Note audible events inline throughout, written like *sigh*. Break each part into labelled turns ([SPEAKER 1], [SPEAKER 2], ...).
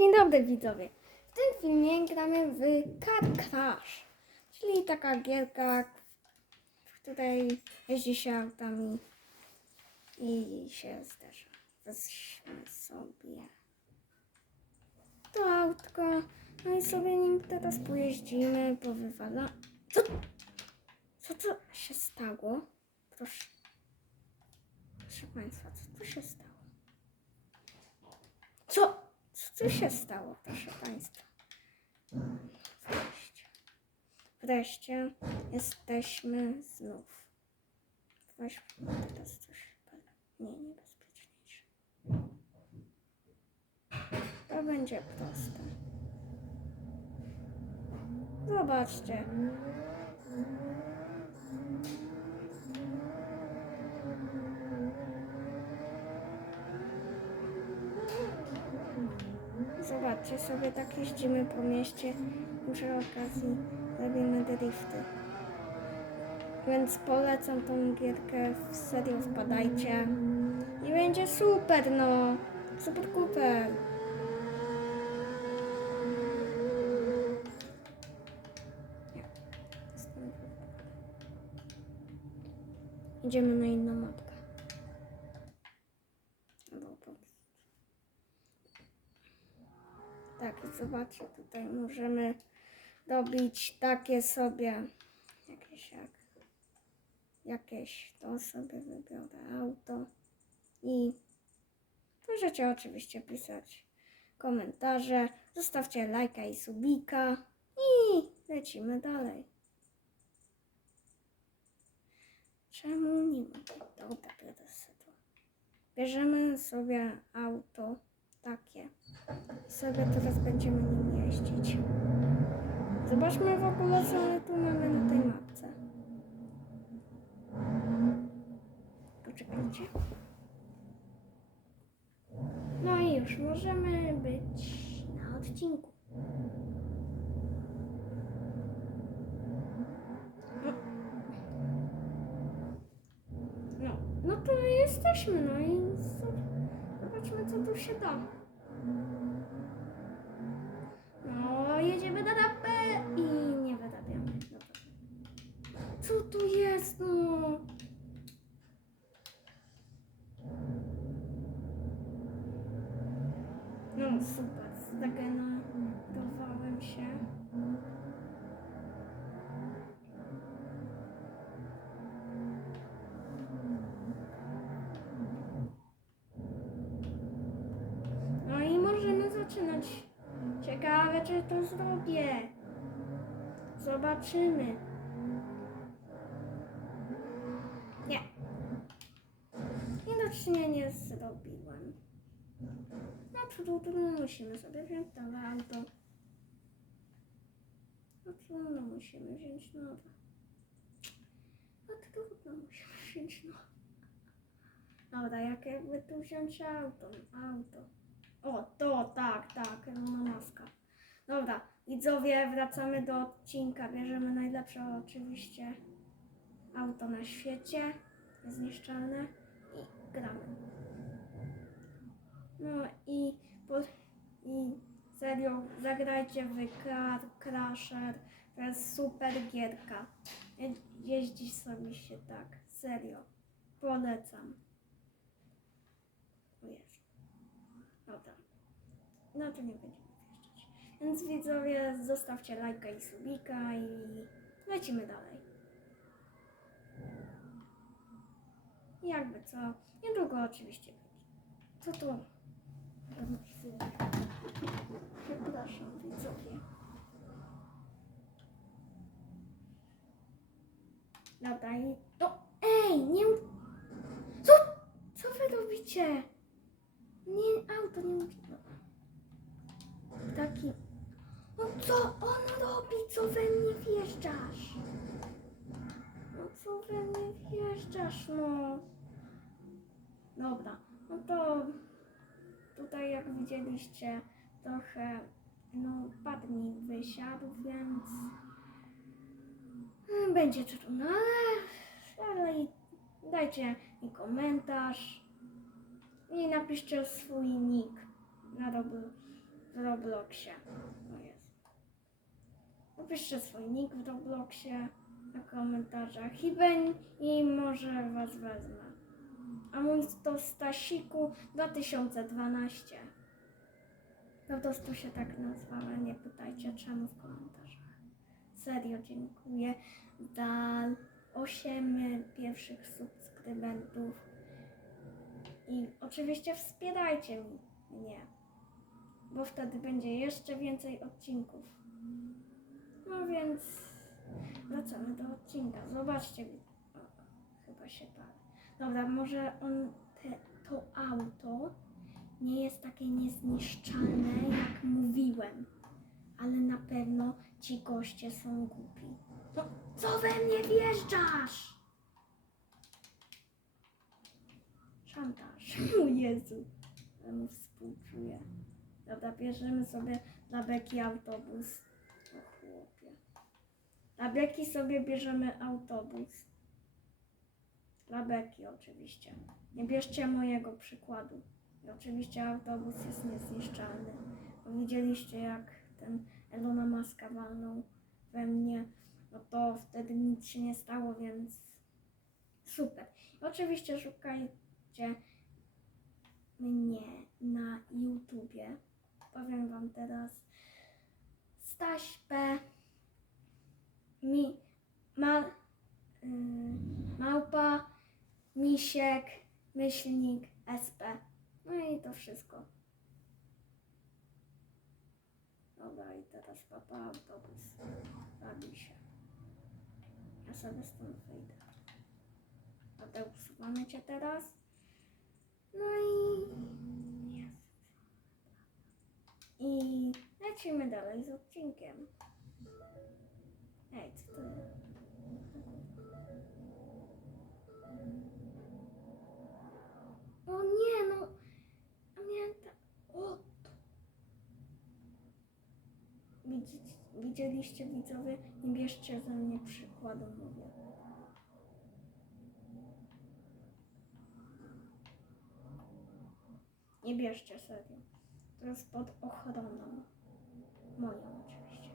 [SPEAKER 1] Dzień dobry widzowie. W tym filmie gramy w Car Crash, czyli taka gierka, w której jeździ się autami i się zderza. Weźmy sobie to autko, no i sobie nim teraz pojeździmy, powywala. Co? Co to się stało? Proszę. Proszę Państwa, co tu się stało? Co? Co się stało, proszę Państwa? Wreszcie. Wreszcie jesteśmy znów. Weźmy teraz coś nie niebezpieczniejsze. To będzie proste. Zobaczcie. Zobaczcie sobie, tak jeździmy po mieście i przy okazji robimy drifty. Więc polecam tą gierkę, w serio wpadajcie. I będzie super, no. Super. Jestem- Idziemy na inną mapkę. Albo po prostu. Tak, zobaczcie, tutaj możemy robić takie sobie jakieś jak jakieś to sobie wybiorę auto i możecie oczywiście pisać komentarze, zostawcie lajka i subika i lecimy dalej. Czemu nie ma? Dobra, biorę sobie to. Bierzemy sobie auto takie sobie teraz będziemy nim jeździć. Zobaczmy w ogóle, co my tu mamy na tej mapce. Poczekajcie. No i już możemy być na odcinku. No. No, to jesteśmy, no i zo- zobaczmy, co tu się da. No, jedziemy na rapę i nie wyrabiamy. Dobra. Co tu jest, no? No super, zdegenerowałem się. No i możemy zaczynać. Ciekawe, czy to zrobię. Zobaczymy. Nie. Widocznie nie zrobiłem. No trudno, musimy sobie wziąć nowe auto. No trudno, musimy wziąć nowe. No trudno, musimy wziąć nowe. Dobra, jak jakby tu wziąć auto, auto. O, to, tak, tak, Muska. Dobra, widzowie, wracamy do odcinka. Bierzemy najlepsze oczywiście auto na świecie, niezniszczalne i gramy. No i, po, i serio, zagrajcie w Car Crusher, to jest super gierka. Je, sobie się tak, serio, polecam. Jezu. Dobra. No to nie będziemy wjeżdżać. Więc widzowie, zostawcie lajka i subika i lecimy dalej. Jakby co, niedługo oczywiście będzie. Co to? Przepraszam, widzowie. Dobra i... No, ej, nie... Co? Co wy robicie? Nie, auto nie musi. Taki. No co on robi? Co we mnie wjeżdżasz? No co we mnie wjeżdżasz, no? Dobra, no to tutaj jak widzieliście trochę no pad mi wysiadł, więc będzie trudno, ale, ale dajcie mi komentarz i napiszcie swój nick na Roblox. w Robloxie. O Jezu. Napiszcie swój nick w Robloxie na komentarzach i, ben, i może was wezmę. A mój to Stasiku 2012. Po prostu się tak nazwała, nie pytajcie czemu w komentarzach. Serio dziękuję za 8 pierwszych subskrybentów. I oczywiście wspierajcie mnie, bo wtedy będzie jeszcze więcej odcinków. No więc wracamy do odcinka. Zobaczcie, o, chyba się pali. Dobra, może on, te, to auto nie jest takie niezniszczalne, jak mówiłem, ale na pewno ci goście są głupi. No, co we mnie wjeżdżasz? Szantaż. *laughs* O Jezu. Ale mu współczuję. Dobra, bierzemy sobie dla Beki autobus. O chłopie. Dla Beki sobie bierzemy autobus. Dla Beki oczywiście. Nie bierzcie mojego przykładu. I oczywiście autobus jest niezniszczalny. Widzieliście jak ten Elona Muska walnął we mnie. No to wtedy nic się nie stało, więc super. I oczywiście szukajcie mnie na YouTubie. Powiem Wam teraz Staś P. Mi, ma, y, małpa, misiek, myślnik, SP. No i to wszystko. Dobra, i teraz papa autobus. Bawi się. Ja sobie stąd wyjdę. Mateusz, mamy cię teraz? No i... I lecimy dalej z odcinkiem. Widzieliście widzowie? Nie bierzcie ze mnie przykładu, mówię. Nie bierzcie serio. To jest pod ochroną. Moją oczywiście.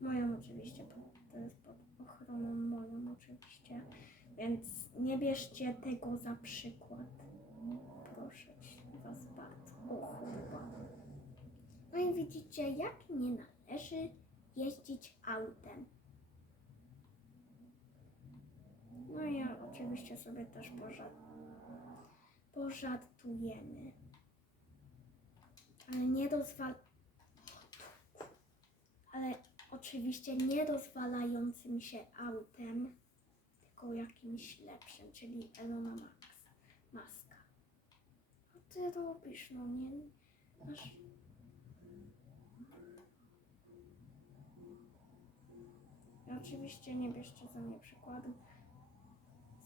[SPEAKER 1] Moją oczywiście. To jest pod ochroną moją oczywiście. Więc nie bierzcie tego za przykład. No i widzicie, jak nie należy jeździć autem. No i oczywiście sobie też pożart... pożartujemy. Ale nie dozwal... Ale oczywiście nie rozwalającym się autem, tylko jakimś lepszym, czyli Elona Max. Ty robisz, no nie? Masz... Oczywiście nie bierzcie ze mnie przykładu.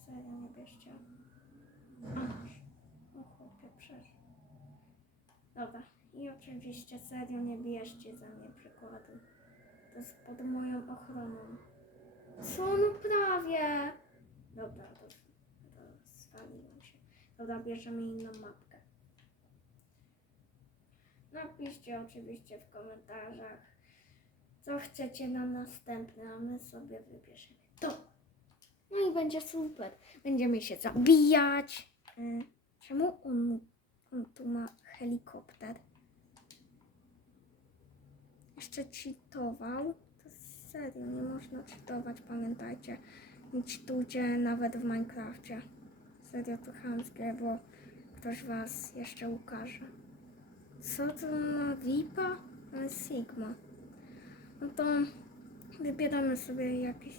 [SPEAKER 1] Serio, nie bierzcie. O chłopie, przeżył. Dobra. I oczywiście serio nie bierzcie ze mnie przykładu. To jest pod moją ochroną. Co no prawie? Dobra, to, to się. Dobra, bierzemy inną mapkę. Napiszcie oczywiście w komentarzach, co chcecie na następne, a my sobie wybierzemy to. No i będzie super. Będziemy się zabijać. Y, Czemu on, on tu ma helikopter? Jeszcze cheatował. To serio, nie można cheatować, pamiętajcie. Nie cheatujcie nawet w Minecrafcie. Serio to chamskie, bo ktoś was jeszcze ukaże. Co to ma VIPa? Sigma. No to wybieramy sobie jakieś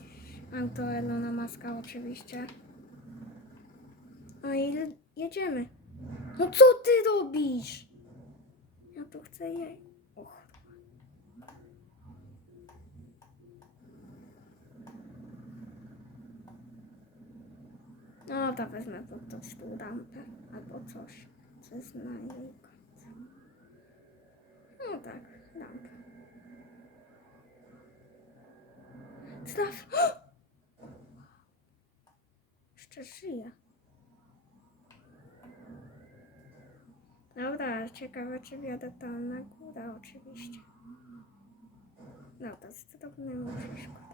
[SPEAKER 1] auto Elona Maska oczywiście. No i jedziemy. No co ty robisz? Ja tu chcę jej. Och. No to wezmę po prostu tą rampę albo coś, co jest na jej końcu. No tak, rampę. *gasps* Traf! Jeszcze żyje. Dobra, ciekawe czy wjadę tam na górę oczywiście. Dobra, zdrobny mu przeszkoda.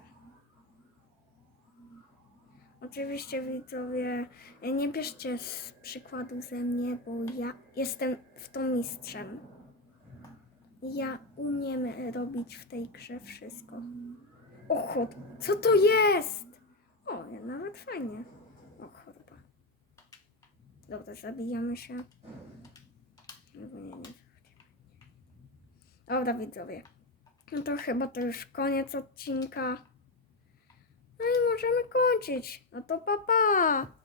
[SPEAKER 1] Oczywiście widzowie, nie bierzcie z przykładu ze mnie, bo ja jestem w to mistrzem. Ja umiem robić w tej grze wszystko. O co to jest? O, ja nawet fajnie. O choroba. Dobra, zabijamy się. Dobra, widzowie. No to chyba to już koniec odcinka. No i możemy kończyć. No to papa. Pa.